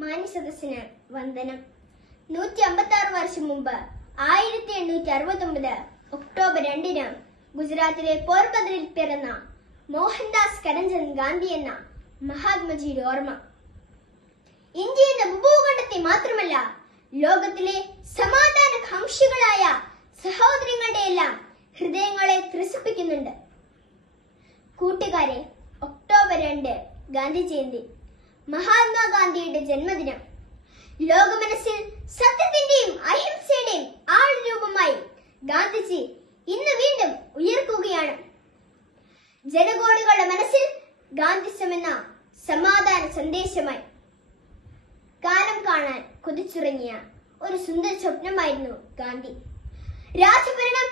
മാന്യസദസ്സിന് വന്ദനം. നൂറ്റി അമ്പത്തി ആറ് വർഷം മുമ്പ് ആയിരത്തി എണ്ണൂറ്റി അറുപത്തി ഒമ്പത് ഒക്ടോബർ രണ്ടിന് ഗുജറാത്തിലെ പോർബന്ദറിൽ പിറന്ന മോഹൻദാസ് കരംചന്ദ് ഗാന്ധി എന്ന മഹാത്മജിയുടെ ഓർമ്മ. ഇന്ത്യ എന്ന ഭൂഖണ്ഡത്തെ മാത്രമല്ല ലോകത്തിലെ സമാധാന കാംക്ഷികളായ സഹോദരങ്ങളുടെ എല്ലാം ഹൃദയങ്ങളെ ത്രസിപ്പിക്കുന്നുണ്ട്. കൂട്ടുകാരെ ഒക്ടോബർ രണ്ട് ഗാന്ധി ജയന്തി. മഹാത്മാഗാന്ധിയുടെ ജന്മദിനം. ലോക മനസ്സിൽ സത്യത്തിന്റെയും അഹിംസയുടെയും ആൾരൂപമായി ഗാന്ധിജി ഇന്ന് വീണ്ടും ഉയർക്കുകയാണ്. ജനകോടികളുടെ മനസ്സിൽ ഗാന്ധിസം എന്ന സമാധാന സന്ദേശമായി കാലം കാണാൻ കൊതിച്ചുറങ്ങിയ ഒരു സുന്ദര സ്വപ്നമായിരുന്നു ഗാന്ധി. രാജഭരണം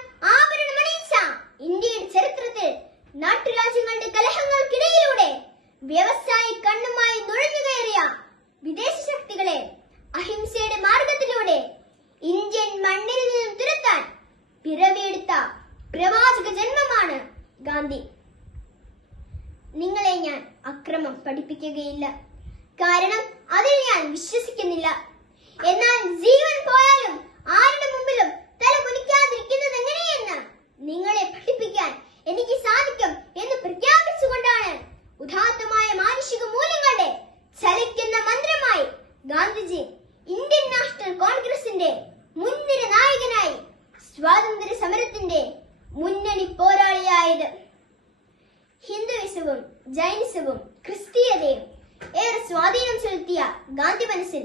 ഗാന്ധി. നിങ്ങളെ ഞാൻ അക്രമം പഠിപ്പിക്കുകയില്ല. കാരണം അതിൽ ഞാൻ വിശ്വസിക്കുന്നില്ല. എന്നാൽ ജീവൻ പോയാലും ആരുടെ മുമ്പിലും തല കുനിക്കാതിരിക്കുന്നത് എങ്ങനെയെന്ന് നിങ്ങളെ പഠിപ്പിക്കാൻ എനിക്ക് സാധിക്കും എന്ന് പ്രഖ്യാപിച്ചുകൊണ്ടാണ് ഉദാത്തമായ മാനുഷിക മൂല്യങ്ങളുടെ ചലിക്കുന്ന മന്ത്രമായി ഗാന്ധിജി ഇന്ത്യൻ നാഷണൽ കോൺഗ്രസിന്റെ മുൻനിര നായകനായി സ്വാതന്ത്ര്യ സമരത്തിന്റെ സ്വാധീനം ചെലുത്തിയ ഗാന്ധി മനസ്സിൽ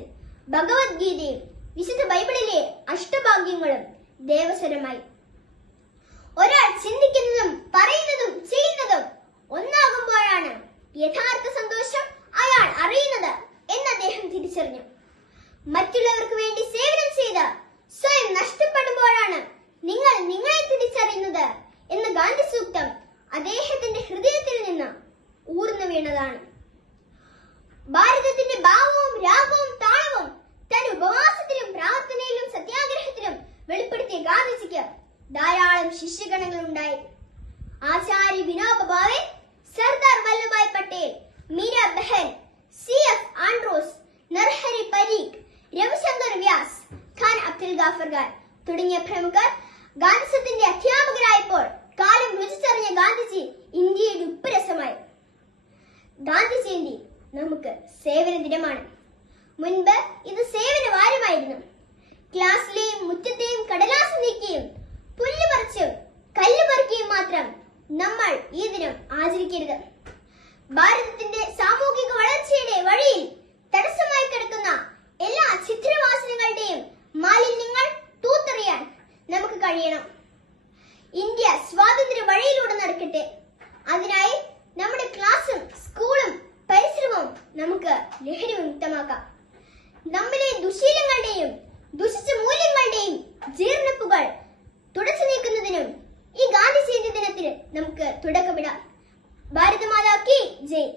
ഭഗവത്ഗീതയും വിശുദ്ധ ബൈബിളിലെ അഷ്ടഭാഗ്യങ്ങളും ദേവസ്വരമായി. ഒരാൾ ചിന്തിക്കുന്നതും പറയുന്നതും ചെയ്യുന്നതും ഒന്നാകുമ്പോഴാണ് യഥാർത്ഥ സന്തോഷം അയാൾ അറിയുന്നത് എന്ന് അദ്ദേഹം തിരിച്ചറിഞ്ഞു. മറ്റുള്ളവർക്ക് വേണ്ടി സേവനം ചെയ്ത് സ്വയം നഷ്ടപ്പെടുമ്പോഴാണ് നിങ്ങൾ നിങ്ങളെ തിരിച്ചറിയുന്നത് എന്ന് ഗാന്ധി സൂക്തം അദ്ദേഹത്തിന്റെ ഹൃദയത്തിൽ നിന്ന് ഊർന്നു വീണതാണ്. ഭാരതത്തിന്റെ ഭാവവും രാഗവും താളവും തന്റെ ഉപവാസത്തിലും പ്രാർത്ഥനയിലും സത്യാഗ്രഹത്തിലും വെളിപ്പെടുത്തിയ ഗാന്ധിജിക്ക് ധാരാളം ശിഷ്യഗണങ്ങൾ ഉണ്ടായി Acharya Vinoba Bhave Sardar Vallabhbhai Patel Meera Behn C F Andrews Narhari Parikh Ravishankar Vyas Khan Abdul ഗാഫർഗാർ തുടങ്ങിയ പ്രമുഖർ ഗാന്ധിസത്തിന്റെ അധ്യാപകരായപ്പോൾ കാലം രുചിച്ചറിഞ്ഞ ഗാന്ധിജി ഇന്ത്യയുടെ ഉപ്പുരസമായി. ഗാന്ധി നമുക്ക് സേവന ദിനമാണ് മുൻപ് ഇത് സേവന വാരമായിരുന്നു ക്ലാസ്സിലെയും മുറ്റത്തെയും കടലാസ് നീക്കിയും പുല്ല് പറിച്ചും കല്ല് പറിക്കുകയും മാത്രം നമ്മൾ ഈ ദിനം ആചരിക്കരുത്. ഭാരതത്തിന്റെ സാമൂഹിക വളർച്ചയുടെ വഴിയിൽ തടസ്സമായി കിടക്കുന്ന എല്ലാ ചിത്രവാസനകളുടെയും ലഹരി വിമുക്തമാക്കാം നമ്മിലെ ദുശീലങ്ങളുടെയും ദുഷിച്ച മൂല്യങ്ങളുടെയും ജീർണിപ്പുകൾ തുടച്ചു നീക്കുന്നതിനും ഈ ഗാന്ധി ജയന്തി ദിനത്തിൽ നമുക്ക് തുടക്കമിടാം. ഭാരതമാതാക്കി ജയ്.